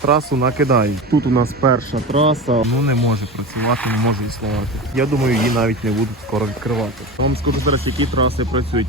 Трасу накидають. Тут у нас перша траса, ну не може працювати, не може існувати. Я думаю, її навіть не будуть скоро відкривати. Я вам скажу зараз, які траси працюють.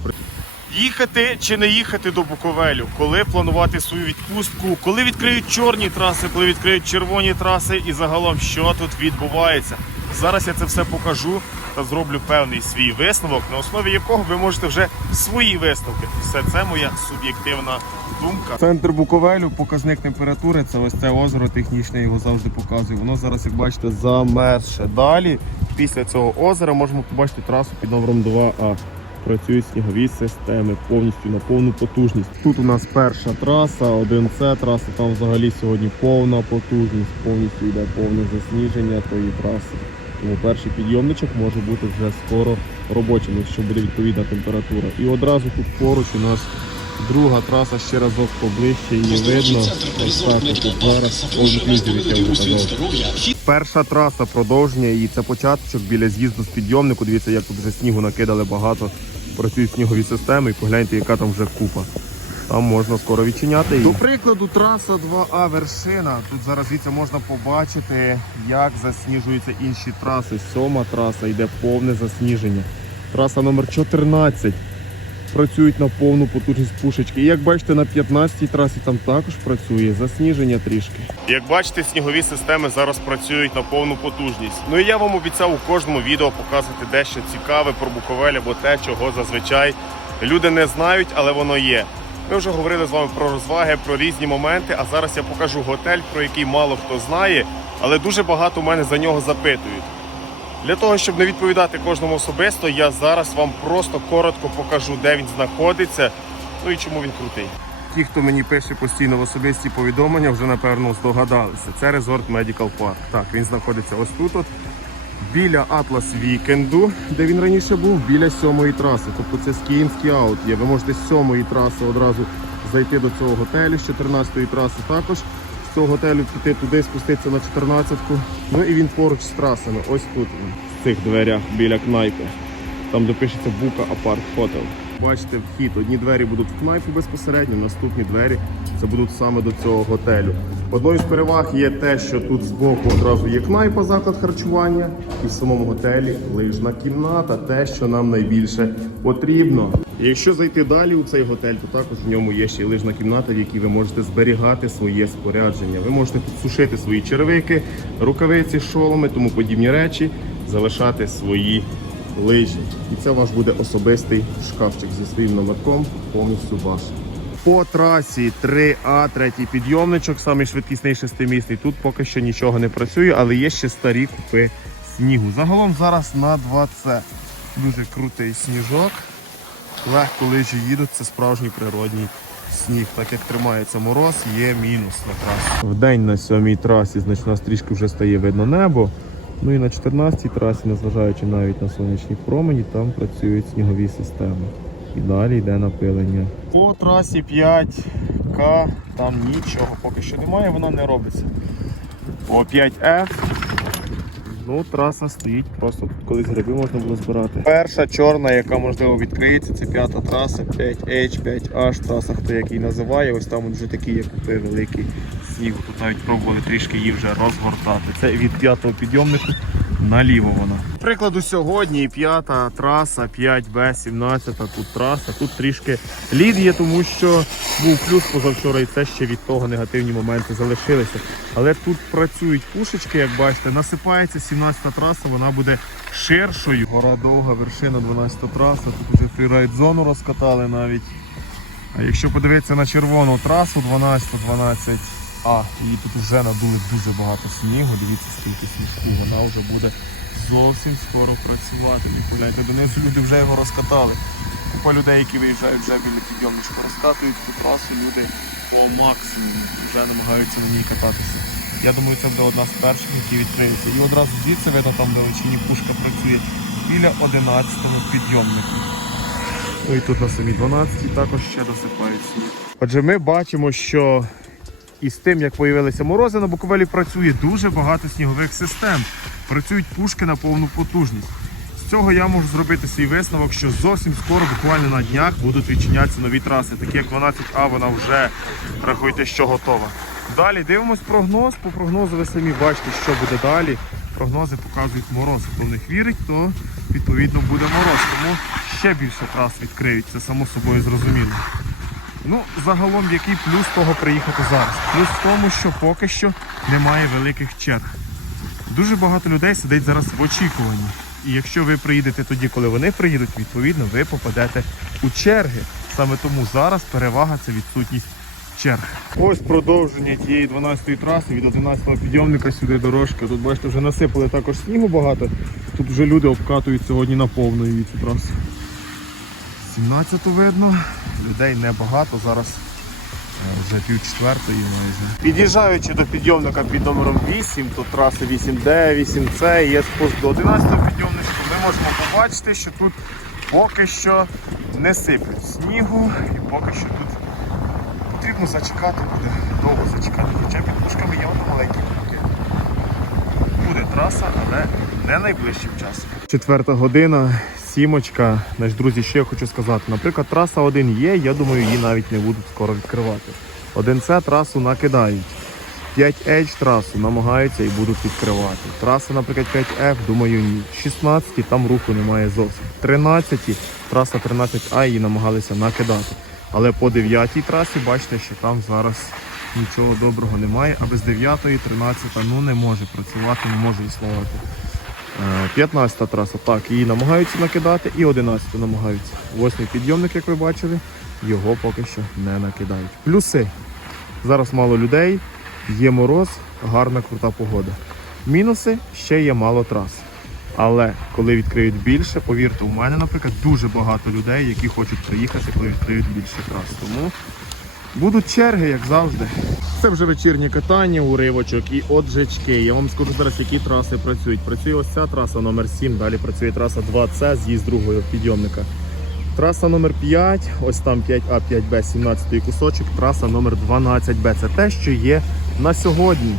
Їхати чи не їхати до Буковелю, коли планувати свою відпустку, коли відкриють чорні траси, коли відкриють червоні траси і загалом що тут відбувається. Зараз я це все покажу та зроблю певний свій висновок, на основі якого ви можете вже свої висновки. Все це моя суб'єктивна думка. Центр Буковелю, показник температури це ось це озеро технічне, його завжди показую. Воно зараз, як бачите, замерзше. Далі, після цього озера, можемо побачити трасу під номером 2А. Працюють снігові системи повністю на повну потужність. Тут у нас перша траса, 1С траса, там взагалі сьогодні повна потужність, повністю йде повне засніження тої траси. Тому перший підйомничок може бути вже скоро робочим, якщо буде відповідна температура. І одразу тут поруч у нас друга траса ще разок поближче, її видно. Ось так зараз. Перша траса продовження і це початочок біля з'їзду з підйомнику. Дивіться, як тут вже снігу накидали багато. Працюють снігові системи і погляньте, яка там вже купа. Там можна скоро відчиняти. її. До прикладу, траса 2А вершина. Тут зараз звідси можна побачити, як засніжуються інші траси. Сьома траса йде повне засніження. Траса номер 14 працюють на повну потужність пушечки. І як бачите, на 15-й трасі там також працює засніження трішки. Як бачите, снігові системи зараз працюють на повну потужність. Ну і я вам обіцяв у кожному відео показувати дещо цікаве про Буковель або те, чого зазвичай люди не знають, але воно є. Ми вже говорили з вами про розваги, про різні моменти. А зараз я покажу готель, про який мало хто знає, але дуже багато мене за нього запитують. Для того, щоб не відповідати кожному особисто, я зараз вам просто коротко покажу, де він знаходиться, ну і чому він крутий. Ті, хто мені пише постійно в особисті повідомлення, вже напевно здогадалися. Це резорт Medical Park. Так, він знаходиться ось тут. От, біля Атлас Вікенду, де він раніше був, біля сьомої траси. Тобто це скіїнський аут є. Ви можете з сьомої траси одразу зайти до цього готелю, з 14-ї траси також. Цього готелю піти туди, спуститися на 14-ку. Ну і він поруч з трасами. Ось тут, в цих дверях біля кнайпи. Там допишеться Бука Апарт Хотел. Бачите вхід. Одні двері будуть в кнайпу безпосередньо, наступні двері це будуть саме до цього готелю. Одною з переваг є те, що тут збоку одразу є кнайпа, заклад харчування, і в самому готелі лижна кімната, те, що нам найбільше потрібно. Якщо зайти далі у цей готель, то також в ньому є ще й лижна кімната, в якій ви можете зберігати своє спорядження. Ви можете тут сушити свої черевики, рукавиці, шоломи, тому подібні речі, залишати свої лижі. І це ваш буде особистий шкафчик зі своїм номерком, повністю ваш. По трасі 3А, третій підйомничок, самий швидкісний шестимісний. Тут поки що нічого не працює, але є ще старі купи снігу. Загалом зараз на 2С. Дуже крутий сніжок. Легко лижі їдуть, це справжній природній сніг. Так як тримається мороз, є мінус на трасі. В день на сьомій трасі, нас трішки вже стає видно небо. Ну і на 14-й трасі, незважаючи навіть на сонячні промені, там працюють снігові системи. І далі йде напилення. По трасі 5К там нічого поки що немає, вона не робиться. По 5F Ну, траса стоїть просто тут колись гриби можна було збирати. Перша чорна, яка можливо відкриється, це п'ята траса, 5H, 5H, траса, хто як її називає. Ось там вже такі купи великий снігу. Тут навіть пробували трішки її вже розгортати. Це від п'ятого підйомнику наліво вона. Прикладу сьогодні п'ята траса, 5Б17 тут траса. Тут трішки лід є, тому що був плюс позавчора, і це ще від того негативні моменти залишилися. Але тут працюють пушечки, як бачите, насипається 17-та траса, вона буде ширшою. Гора довга, вершина 12-та траса. Тут вже фрірайд зону розкатали навіть. А якщо подивитися на червону трасу 12-12, а її тут вже надули дуже багато снігу. Дивіться, скільки сніжку, вона вже буде зовсім скоро працювати. І донизу люди вже його розкатали. Купа людей, які виїжджають вже біля підйомничка, розкатують цю трасу, люди по максимуму вже намагаються на ній кататися. Я думаю, це буде одна з перших, які відкриються. І одразу звідси видно, там далечині пушка працює біля 11-го підйомнику. Ну і тут на самій 12-й також ще досипають сніг. Отже, ми бачимо, що із тим, як появилися морози, на Буковелі працює дуже багато снігових систем. Працюють пушки на повну потужність. З цього я можу зробити свій висновок, що зовсім скоро, буквально на днях, будуть відчинятися нові траси, такі як 12А, вона вже рахуйте, що готова. Далі дивимось прогноз. По прогнозу ви самі бачите, що буде далі. Прогнози показують мороз. Хто в них вірить, то відповідно буде мороз. Тому ще більше трас відкриють. Це само собою зрозуміло. Ну, загалом, який плюс того приїхати зараз? Плюс в тому, що поки що немає великих черг. Дуже багато людей сидить зараз в очікуванні. І якщо ви приїдете тоді, коли вони приїдуть, відповідно ви попадете у черги. Саме тому зараз перевага це відсутність черг. Ось продовження тієї 12-ї траси від 11-го підйомника сюди дорожки. Тут бачите, вже насипали також снігу багато. Тут вже люди обкатують сьогодні на повну цю трасу. 17 видно, людей небагато, зараз е, вже пів четвертої майже. Під'їжджаючи до підйомника під номером 8, тут траси 8D, 8C, є спуск до 11-го підйомничку, ми можемо побачити, що тут поки що не сиплють снігу і поки що тут потрібно зачекати, буде довго зачекати. Хоча під пушками є воно маленькі пункти. Буде траса, але не найближчим часом. Четверта година, сімочка. Значить, друзі, що я хочу сказати. Наприклад, траса 1 є, я думаю, її навіть не будуть скоро відкривати. 1С трасу накидають. 5H трасу намагаються і будуть відкривати. Траса, наприклад, 5F, думаю, ні. 16 там руху немає зовсім. 13 траса 13А її намагалися накидати. Але по 9 трасі бачите, що там зараз нічого доброго немає, а без 9-ї 13 ну не може працювати, не може існувати. Е, 15 траса, так, її намагаються накидати, і 11 намагаються. Восьмий підйомник, як ви бачили, його поки що не накидають. Плюси. Зараз мало людей, є мороз, гарна крута погода. Мінуси ще є мало трас. Але коли відкриють більше, повірте, у мене, наприклад, дуже багато людей, які хочуть приїхати, коли відкриють більше трас. Тому будуть черги, як завжди. Це вже вечірнє катання, уривочок і отжечки. Я вам скажу зараз, які траси працюють. Працює ось ця траса номер 7, далі працює траса 2С, з'їзд другого підйомника. Траса номер 5, ось там 5А, 5Б, 17 кусочок, траса номер 12Б. Це те, що є на сьогодні.